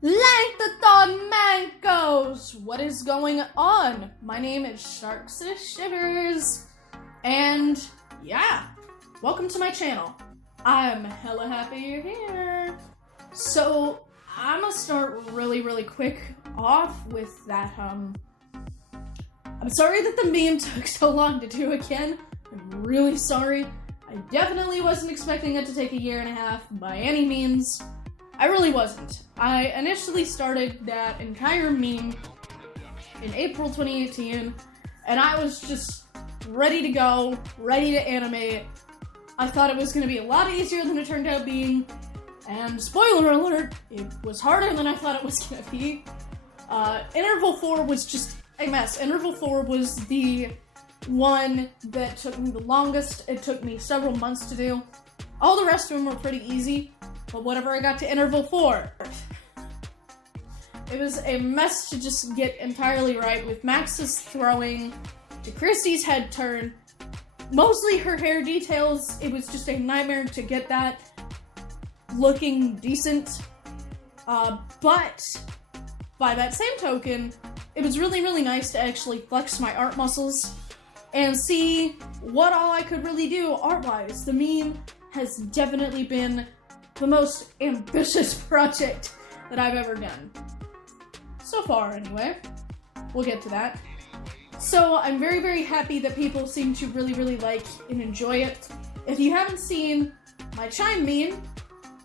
Like the thawed mangoes! What is going on? My name is Sharks and Shivers, and yeah, welcome to my channel. I'm hella happy you're here. So, I'm gonna start really quick off with that, I'm sorry that the meme took so long to do again. I'm really sorry. I definitely wasn't expecting it to take a year and a half by any means. I really wasn't. I initially started that entire meme in April 2018, and I was just ready to go, ready to animate. I thought it was going to be a lot easier than it turned out being, and spoiler alert, it was harder than I thought it was going to be. Interval 4 was just a mess. Interval 4 was the one that took me the longest. It took me several months to do. All the rest of them were pretty easy. But whenever I got to Interval 4, it was a mess to just get entirely right, with Max's throwing, to Christy's head turn, mostly her hair details. It was just a nightmare to get that looking decent. But by that same token, it was really nice to actually flex my art muscles and see what all I could really do art-wise. The meme has definitely been the most ambitious project that I've ever done. So far, anyway. We'll get to that. So, I'm very happy that people seem to really like and enjoy it. If you haven't seen my Chime meme,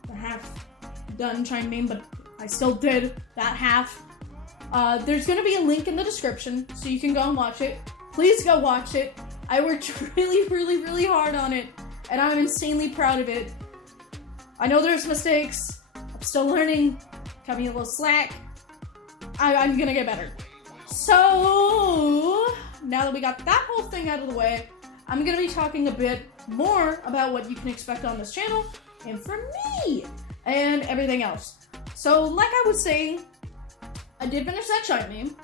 the half-done Chime meme, but I still did that half, there's gonna be a link in the description, so you can go and watch it. Please go watch it. I worked really hard on it, and I'm insanely proud of it. I know there's mistakes. I'm still learning. Cut me a little slack. I'm gonna get better. So, now that we got that whole thing out of the way, I'm gonna be talking a bit more about what you can expect on this channel, and from me, and everything else. So, like I was saying, I did finish that Chime meme,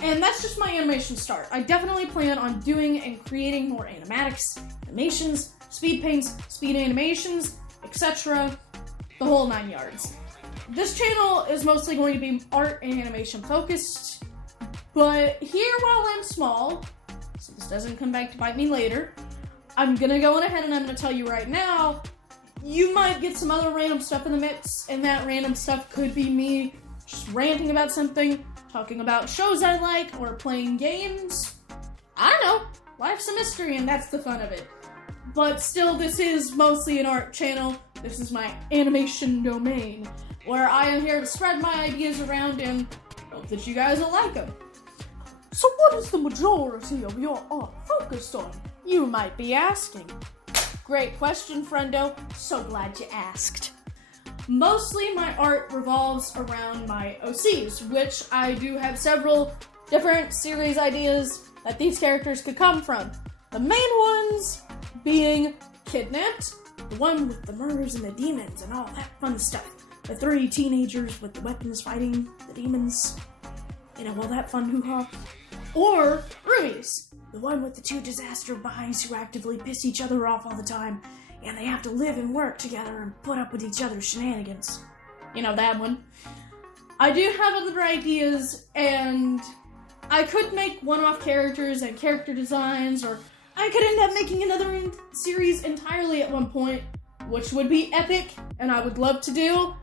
and that's just my animation start. I definitely plan on doing and creating more animatics, animations, speed paints, speed animations, etc. The whole 9 yards. This channel is mostly going to be art and animation focused, but here, while I'm small, so this doesn't come back to bite me later, I'm gonna go on ahead and I'm gonna tell you right now, you might get some other random stuff in the mix, and that random stuff could be me just ranting about something, talking about shows I like, or playing games. I don't know. Life's a mystery, and that's the fun of it. But still, this is mostly an art channel. This is my animation domain, where I am here to spread my ideas around and hope that you guys will like them. So what is the majority of your art focused on, you might be asking? Great question, friendo. So glad you asked. Mostly my art revolves around my OCs, which I do have several different series ideas that these characters could come from. The main ones being Kidnapped, the one with the murders and the demons and all that fun stuff. The 3 teenagers with the weapons fighting the demons, you know, all that fun hoo-ha. Or Ruby's, the one with the 2 disaster buys who actively piss each other off all the time, and they have to live and work together and put up with each other's shenanigans. You know, that one. I do have other ideas, and I could make one-off characters and character designs, or I could end up making another series entirely at one point, which would be epic, and I would love to do.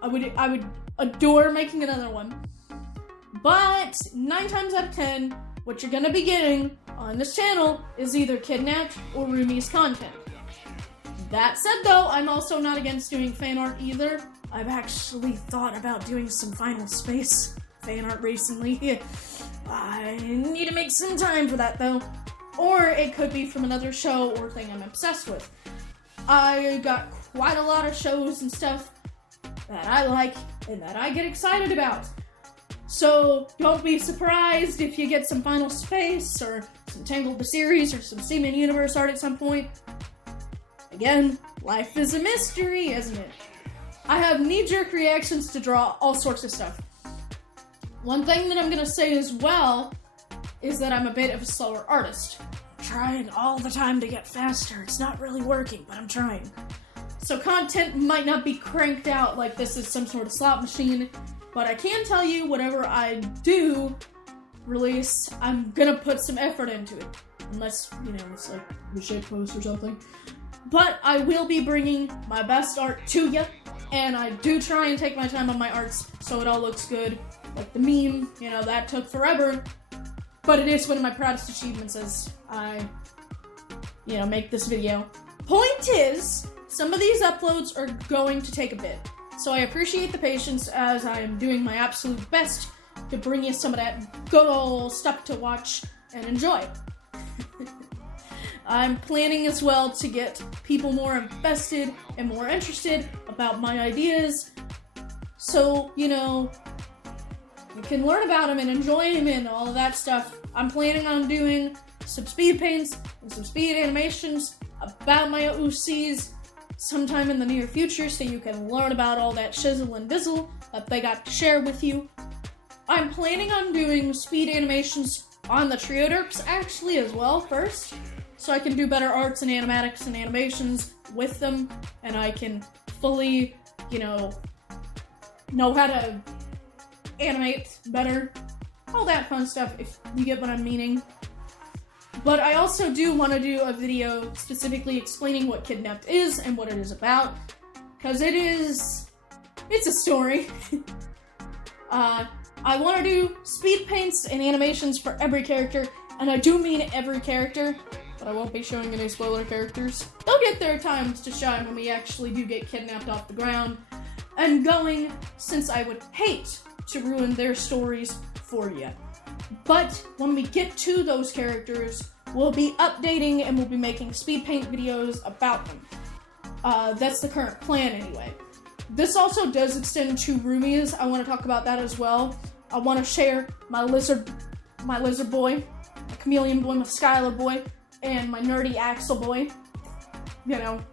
I would adore making another one. But 9 times out of 10, what you're gonna be getting on this channel is either Kidnapped or Rumi's content. That said, though, I'm also not against doing fan art either. I've actually thought about doing some Final Space fan art recently. I need to make some time for that, though. Or it could be from another show or thing I'm obsessed with. I got quite a lot of shows and stuff that I like and that I get excited about. So don't be surprised if you get some Final Space or some Tangled the Series or some Steam Universe art at some point. Again, life is a mystery, isn't it? I have knee-jerk reactions to draw all sorts of stuff. One thing that I'm gonna say as well is that I'm a bit of a slower artist. I'm trying all the time to get faster. It's not really working, but I'm trying. So content might not be cranked out like this is some sort of slot machine. But I can tell you, whatever I do release, I'm gonna put some effort into it. Unless, it's like the shit post or something. But I will be bringing my best art to you, and I do try and take my time on my arts so it all looks good. Like the meme, that took forever, but it is one of my proudest achievements as I, make this video. Point is, some of these uploads are going to take a bit, so I appreciate the patience as I am doing my absolute best to bring you some of that good old stuff to watch and enjoy. I'm planning as well to get people more invested and more interested about my ideas, so, you can learn about them and enjoy them and all of that stuff. I'm planning on doing some speed paints and some speed animations about my OCs sometime in the near future, so you can learn about all that shizzle and dizzle that they got to share with you. I'm planning on doing speed animations on the Trioderps actually as well first, so I can do better arts and animatics and animations with them, and I can fully, know how to animate better, all that fun stuff, if you get what I'm meaning. But I also do want to do a video specifically explaining what Kidnapped is and what it is about, because it's a story. I want to do speed paints and animations for every character, and I do mean every character, but I won't be showing any spoiler characters. They'll get their times to shine when we actually do get kidnapped off the ground and going, since I would hate to ruin their stories for you. But when we get to those characters, we'll be updating and we'll be making speed paint videos about them. That's the current plan anyway. This also does extend to roomies. I want to talk about that as well. I want to share my lizard boy, my chameleon boy, my Skylar boy, and my nerdy Axel boy.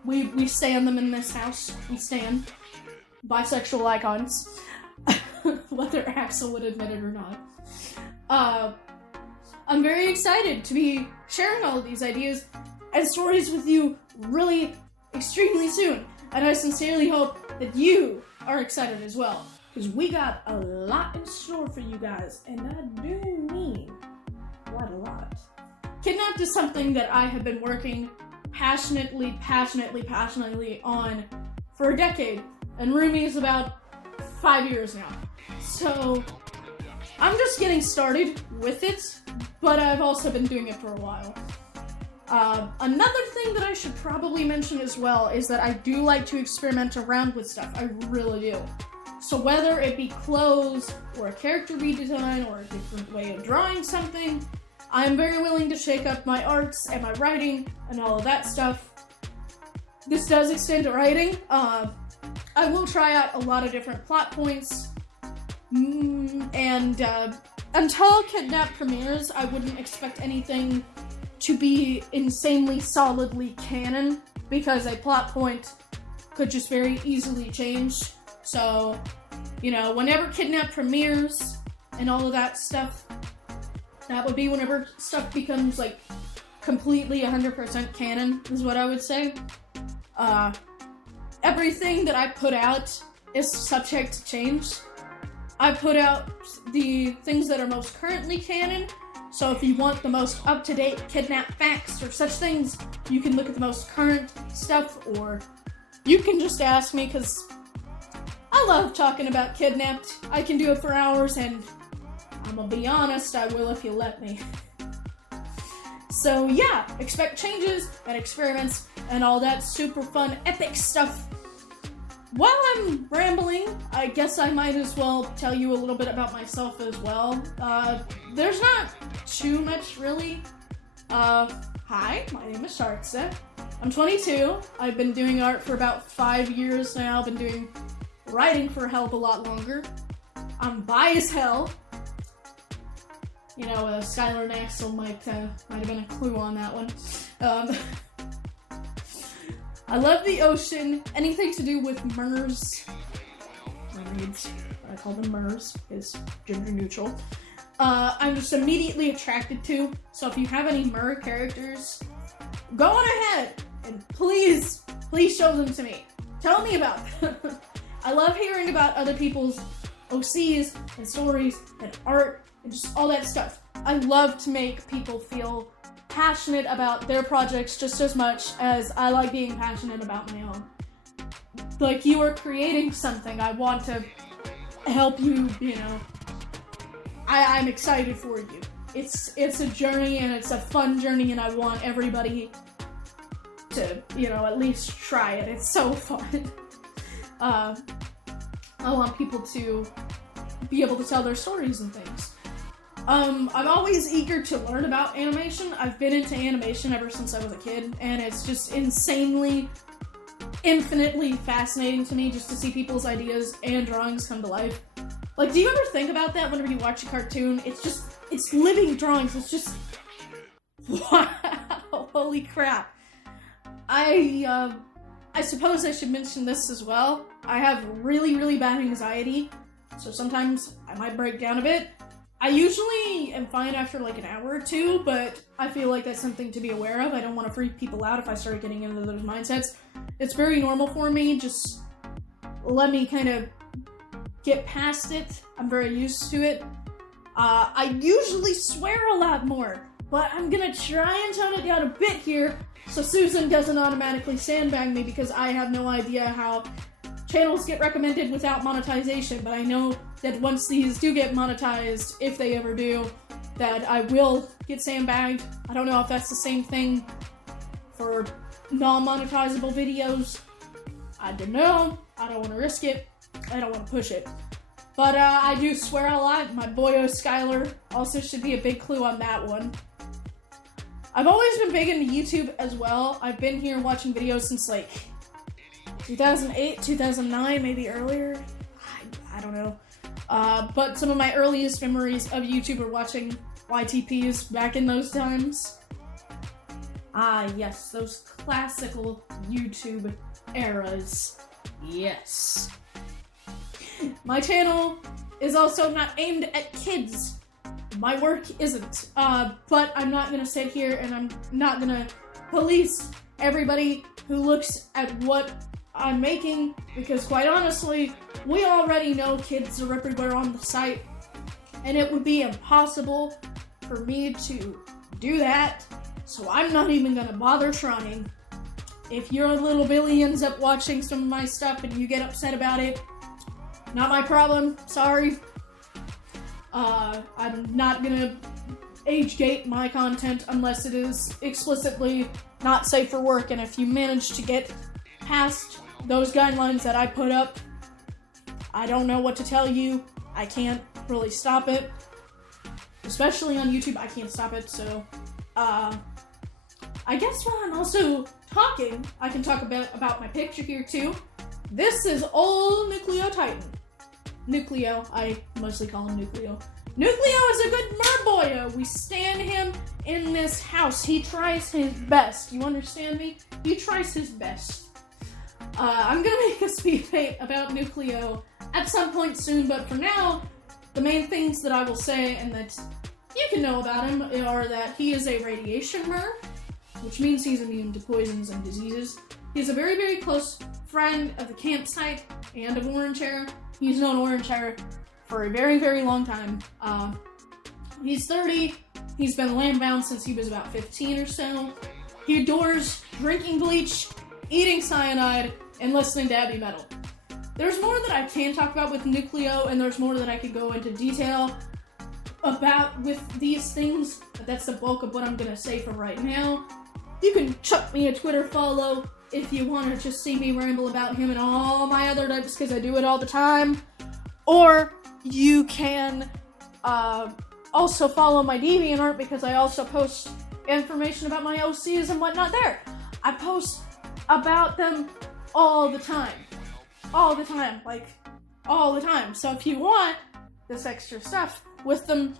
We stand them in this house. We stand bisexual icons. Whether Axel would admit it or not. I'm very excited to be sharing all of these ideas and stories with you really extremely soon. And I sincerely hope that you are excited as well, because we got a lot in store for you guys, and I do mean quite a lot. Kidnapped is something that I have been working passionately on for a decade, and Rumi is about 5 years now. So I'm just getting started with it, but I've also been doing it for a while. Another thing that I should probably mention as well is that I do like to experiment around with stuff. I really do. So whether it be clothes, or a character redesign, or a different way of drawing something, I'm very willing to shake up my arts and my writing and all of that stuff. This does extend to writing. I will try out a lot of different plot points, and until Kidnapped premieres, I wouldn't expect anything to be insanely solidly canon, because a plot point could just very easily change. So, whenever Kidnapped premieres and all of that stuff, that would be whenever stuff becomes, completely 100% canon, is what I would say. Everything that I put out is subject to change. I put out the things that are most currently canon, so if you want the most up-to-date Kidnapped facts or such things, you can look at the most current stuff, or you can just ask me, because I love talking about Kidnapped. I can do it for hours, and I'm gonna be honest, I will if you let me. So yeah, expect changes and experiments and all that super fun, epic stuff. While I'm rambling, I guess I might as well tell you a little bit about myself as well. There's not too much, really. Hi, my name is Sharksa. I'm 22. I've been doing art for about 5 years now. I've been doing writing for a hell of a lot longer. I'm bi as hell. Skylar and Axel might have been a clue on that one. I love the ocean. Anything to do with mermaids. I call them mers, is gender neutral. I'm just immediately attracted to. So if you have any mer characters, go on ahead and please show them to me. Tell me about them. I love hearing about other people's OCs and stories and art and just all that stuff. I love to make people feel passionate about their projects just as much as I like being passionate about my own. Like, you are creating something, I want to help you, you know. I'm excited for you. It's a journey, and it's a fun journey, and I want everybody to, you know, at least try it. It's so fun. I want people to be able to tell their stories and things. I'm always eager to learn about animation. I've been into animation ever since I was a kid, and it's just infinitely fascinating to me just to see people's ideas and drawings come to life. Like, do you ever think about that whenever you watch a cartoon? It's living drawings. It's just, wow, holy crap. I suppose I should mention this as well. I have really, really bad anxiety, so sometimes I might break down a bit. I usually am fine after like an hour or two, but I feel like that's something to be aware of. I don't want to freak people out if I start getting into those mindsets. It's very normal for me. Just let me kind of get past it. I'm very used to it. I usually swear a lot more, but I'm gonna try and tone it down a bit here so Susan doesn't automatically sandbag me, because I have no idea how channels get recommended without monetization, but I know that once these do get monetized, if they ever do, that I will get sandbagged. I don't know if that's the same thing for non-monetizable videos. I don't know. I don't want to risk it. I don't want to push it. But I do swear a lot. My boyo Skylar also should be a big clue on that one. I've always been big into YouTube as well. I've been here watching videos since like 2008, 2009, maybe earlier. I don't know. But some of my earliest memories of YouTube are watching YTPs back in those times. Ah, yes, those classical YouTube eras. Yes. My channel is also not aimed at kids. My work isn't. But I'm not gonna sit here and I'm not gonna police everybody who looks at what I'm making, because quite honestly, we already know kids are everywhere on the site, and it would be impossible for me to do that, so I'm not even gonna bother trying. If your little Billy ends up watching some of my stuff and you get upset about it, not my problem, sorry. I'm not gonna age gate my content unless it is explicitly not safe for work, and if you manage to get past those guidelines that I put up, I don't know what to tell you. I can't really stop it. Especially on YouTube, I can't stop it, so, I guess while I'm also talking, I can talk about my picture here too. This is old Nucleotitan. Nucleo, I mostly call him Nucleo. Nucleo is a good merboyo. We stand him in this house. He tries his best. You understand me? He tries his best. I'm gonna make a speed paint about Nucleo at some point soon, but for now, the main things that I will say and that you can know about him are that he is a radiation mer, which means he's immune to poisons and diseases. He's a very, very close friend of the campsite and of Orange Hair. He's known Orange Hair for a very, very long time. He's 30. He's been land-bound since he was about 15 or so. He adores drinking bleach, eating cyanide, and listening to heavy metal. There's more that I can talk about with Nucleo, and there's more that I could go into detail about with these things, but that's the bulk of what I'm gonna say for right now. You can chuck me a Twitter follow if you want to just see me ramble about him and all my other types, because I do it all the time. Or you can also follow my DeviantArt, because I also post information about my OCs and whatnot there. I post about them all the time. All the time. Like, all the time. So if you want this extra stuff with them,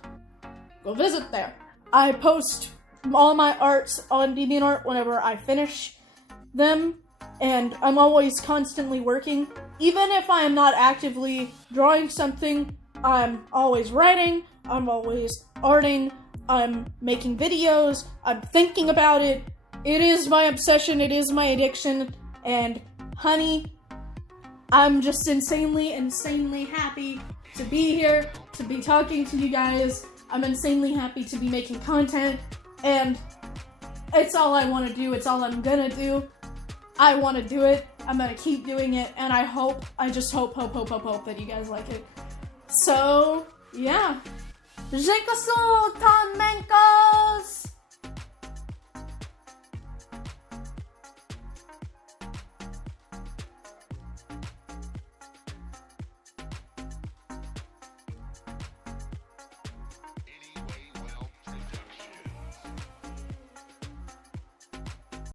go visit there. I post all my arts on DeviantArt whenever I finish them, and I'm always constantly working. Even if I am not actively drawing something, I'm always writing, I'm always arting, I'm making videos, I'm thinking about it. It is my obsession, it is my addiction, and honey, I'm just insanely, insanely happy to be here, to be talking to you guys. I'm insanely happy to be making content, and it's all I want to do. It's all I'm gonna do. I want to do it. I'm gonna keep doing it, and I just hope that you guys like it. So, yeah. Dziękuję, Menkos!